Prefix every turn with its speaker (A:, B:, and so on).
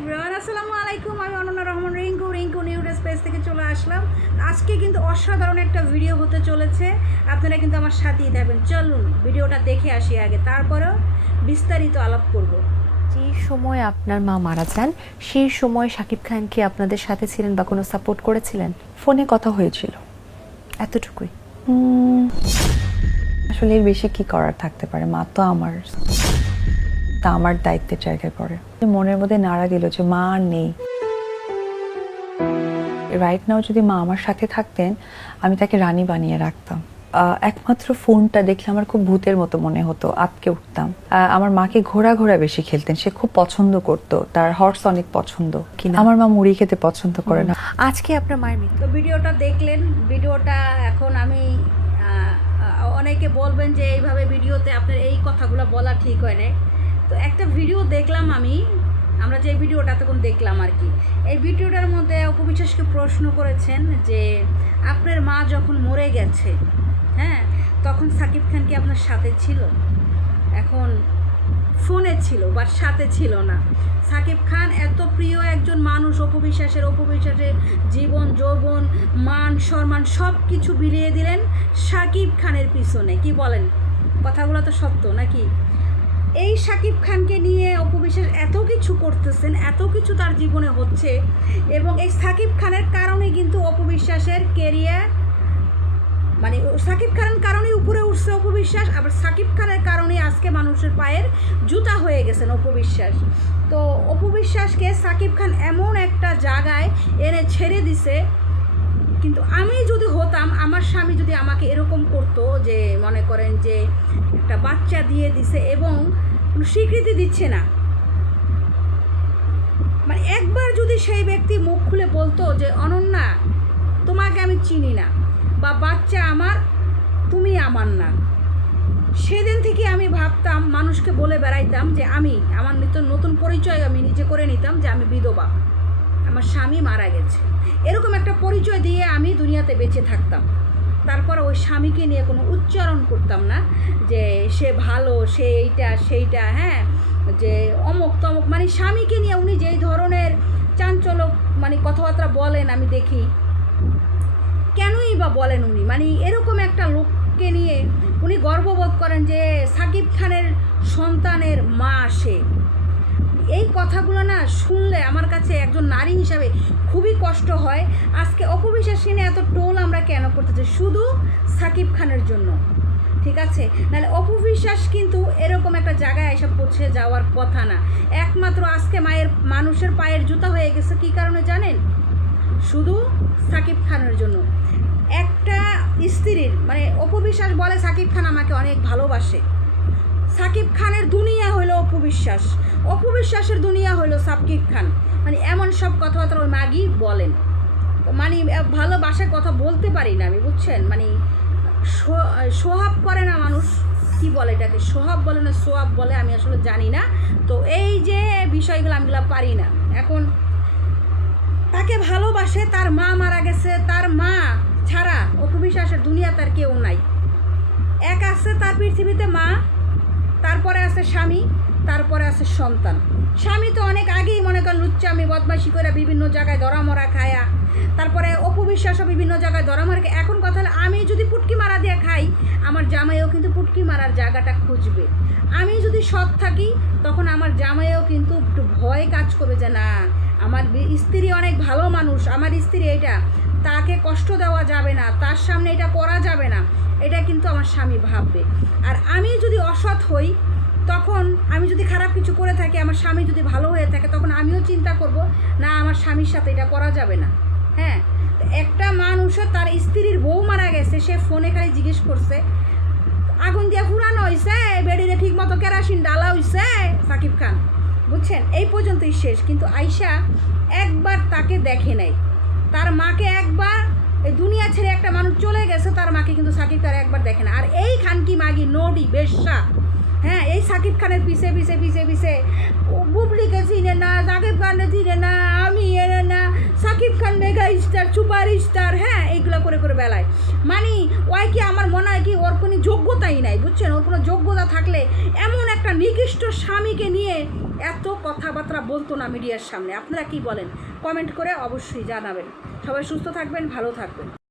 A: Everyone আসসালামু আলাইকুম। আমি অনন্যা রহমান রিঙ্কু রিঙ্কু নিউ স্পেস থেকে চলে আসলাম। আজকে কিন্তু অসাধারণ একটা ভিডিও হতে চলেছে। আপনারা কিন্তু আমার সাথেই থাকবেন। চলুন ভিডিওটা দেখে আসি আগে। তারপরেও বিস্তারিত আলাপ করব।
B: যে সময় আপনার মা মারা যান সেই সময় শাকিব খান কি আপনাদের সাথে ছিলেন বা কোনো সাপোর্ট করেছিলেন?
C: ফোনে কথা হয়েছিল।
B: এতটুকুই।
C: আসলে এর বেশি কি করার থাকতে পারে? মা তো আমার। তা আমার দায়িত্বের জায়গায় পড়ে। মনের মধ্যে নাড়া দিল যে মা আর নেই। রাইট নাও যদি মা আমার সাথে থাকতেন আমি তাকে রানী বানিয়ে রাখতাম। একমাত্র ফোনটা দেখলে আমার খুব ভূতের মতো মনে হতো আটকে উঠতাম। আমার মাকে ঘোরা ঘোরা বেশি খেলতেন সে খুব পছন্দ করতো তার হর্স অনেক পছন্দ।
B: কিনা?
C: আমার মা মুড়ি খেতে পছন্দ করে না।
B: আজকে আপনার মায়ের মৃত্যু।
A: ভিডিওটা দেখলেন ভিডিওটা এখন আমি অনেকে বলবেন যে এইভাবে ভিডিওতে আপনার এই কথাগুলো বলা ঠিক হয় না তো একটা ভিডিও দেখলাম আমি। আমরা যে ভিডিওটা তখন দেখলাম আর কি। এই ভিডিওটার মধ্যে অপবিশ্বাসকে প্রশ্ন করেছেন যে, আপনার মা যখন মরে গেছে হ্যাঁ তখন সাকিব খান কি আপনার সাথে ছিল? এখন ফোনে ছিল বা সাথে ছিল না। সাকিব খান এত প্রিয় একজন মানুষ, অপবিশ্বাসের অপবিশ্বাসের জীবন, যৌবন, মান, সম্মান সব কিছু বিলিয়ে দিলেন সাকিব খানের পিছনে। কি বলেন? কথাগুলো তো সত্য নাকি? এই সাকিব খানকে নিয়ে অপবিশ্বাস এত কিছু করতেছেন, এত কিছু তার জীবনে হচ্ছে এবং এই সাকিব খানের কারণে কিন্তু অপবিশ্বাসের কেরিয়ার মানে সাকিব খানের কারণেই উপরে উঠছে অপবিশ্বাস, আবার সাকিব খানের কারণে আজকে মানুষের পায়ের জুতা হয়ে গেছেন অপবিশ্বাস। তো অপবিশ্বাসকে সাকিব খান এমন একটা জায়গায় এনে ছেড়ে দিছে কিন্তু আমি যদি হতাম, আমার স্বামী যদি আমাকে এরকম করতো যে, মনে করেন যে, একটা বাচ্চা দিয়ে দিছে এবং স্বীকৃতি দিচ্ছে না। মানে একবার যদি সেই ব্যক্তি মুখ খুলে বলতো যে, অনন্যা, তোমাকে আমি চিনি না বা বাচ্চা আমার, তুমি আমার না। সেদিন থেকে আমি ভাবতাম, মানুষকে বলে বেড়াইতাম যে, আমি, আমার নতুন নতুন পরিচয় আমি নিজে করে নিতাম যে, আমি বিধবা। আমার স্বামী মারা গেছে। এরকম একটা পরিচয় দিয়ে আমি দুনিয়াতে বেঁচে থাকতাম। তারপর ওই স্বামীকে নিয়ে কোনো উচ্চারণ করতাম না যে সে ভালো, সে এইটা, সেইটা হ্যাঁ যে অমুক তমক। মানে স্বামীকে নিয়ে উনি যেই ধরনের চাঞ্চলক মানে কথাবার্তা বলেন, আমি দেখি। কেনই বা বলেন উনি? মানে এরকম একটা লোককে নিয়ে উনি গর্ববোধ করেন যে সাকিব খানের সন্তানের মা কথাগুলো না শুনলে আমার কাছে একজন নারী হিসাবে খুবই কষ্ট হয়। আজকে অপবিশ্বাস নিয়ে এত টোল আমরা কেন করতেছি? শুধু সাকিব খানের জন্য, ঠিক আছে? নাহলে অপবিশ্বাস কিন্তু এরকম একটা জায়গায় এসব পৌঁছে যাওয়ার কথা না। একমাত্র আজকে মায়ের, মানুষের পায়ের জুতা হয়ে গেছে কী কারণে জানেন? শুধু সাকিব খানের জন্য। একটা স্ত্রীর মানে অপবিশ্বাস বলে সাকিব খান আমাকে অনেক ভালোবাসে। সাকিব খানের দুনিয়া হলো অপবিশ্বাস। অপবিশ্বাসের দুনিয়া হলো সাকিব খান। মানে এমন সব কথাবার্তা ওই মাগি বলেন। মানে ভালোবাসার কথা বলতে পারি না আমি, বুঝছেন? মানে সোহাব করে না মানুষ, কি বলে এটাকে? সোহাব বলে না সোহাব বলে আমি আসলে জানি না। তো এই যে বিষয়গুলো আমিগুলো পারি না। এখন তাকে ভালোবাসে, তার মা মারা গেছে, তার মা ছাড়া অপবিশ্বাসের দুনিয়া তার কেউ নাই। এক আছে তার পৃথিবীতে মা, তারপরে আছে স্বামী তারপরে আছে সন্তান। স্বামী তো অনেক আগেই মনে করেন লুচ্চামি, বদমাশি করে বিভিন্ন জায়গায় ধরামরা খায়া। তারপরে অপবিশ্বাসও বিভিন্ন জায়গায় ধরামরা খায়। এখন কথা হলো, আমি যদি পুটকি মারা দিয়ে খাই, আমার জামাইও কিন্তু পুটকি মারার জায়গাটা খুঁজবে। আমি যদি সৎ থাকি, তখন আমার জামাইও কিন্তু একটু ভয় কাজ করবে যে, না, আমার স্ত্রী অনেক ভালো মানুষ, আমার স্ত্রী এটা, তাকে কষ্ট দেওয়া যাবে না, তার সামনে এটা করা যাবে না। এটা কিন্তু আমার স্বামী ভাববে। আর আমি যদি অসৎ হই তখন আমি যদি খারাপ কিছু করে থাকি, আমার স্বামী যদি ভালো হয়ে থাকে, তখন আমিও চিন্তা করব, না, আমার স্বামীর সাথে এটা করা যাবে না। হ্যাঁ? একটা মানুষও তার স্ত্রীর বউ মারা গেছে, সে ফোনে খালি জিজ্ঞেস করছে, আগুন দিয়ে ফুরানো হয়েছে বেডিরে ঠিক মতো কেরাসিন ডালা হয়েছে সাকিব খান। বুঝছেন? এই পর্যন্তই শেষ। কিন্তু আয়শা একবার তাকে দেখে নাই। তার মাকে একবার এই দুনিয়া ছেড়ে একটা মানুষ চলে গেছে, তার মাকে কিন্তু সাকিব তার একবার দেখে না আর এই খানকি মাগি নডি বেশ্যা। হ্যাঁ এই সাকিব খানের পিছে পিছে পিছে পিছে। বুবলিকে চিনে না সাকিব খানকে চিনে না, আমি এনে না। Shakib Khan mega star super star হ্যাঁ এইগুলো করে করে বেলায় মানে ওই কি আমার মনে হয় কি, ওর কোনো যোগ্যতাই নাই, বুঝছেন? ওর কোনো যোগ্যতা থাকলে এমন একটা নিকৃষ্ট স্বামীকে নিয়ে এত কথাবার্তা বলতো না মিডিয়ার সামনে। আপনারা কি বলেন? কমেন্ট করে অবশ্যই জানাবেন। সবাই সুস্থ থাকবেন, ভালো থাকবেন।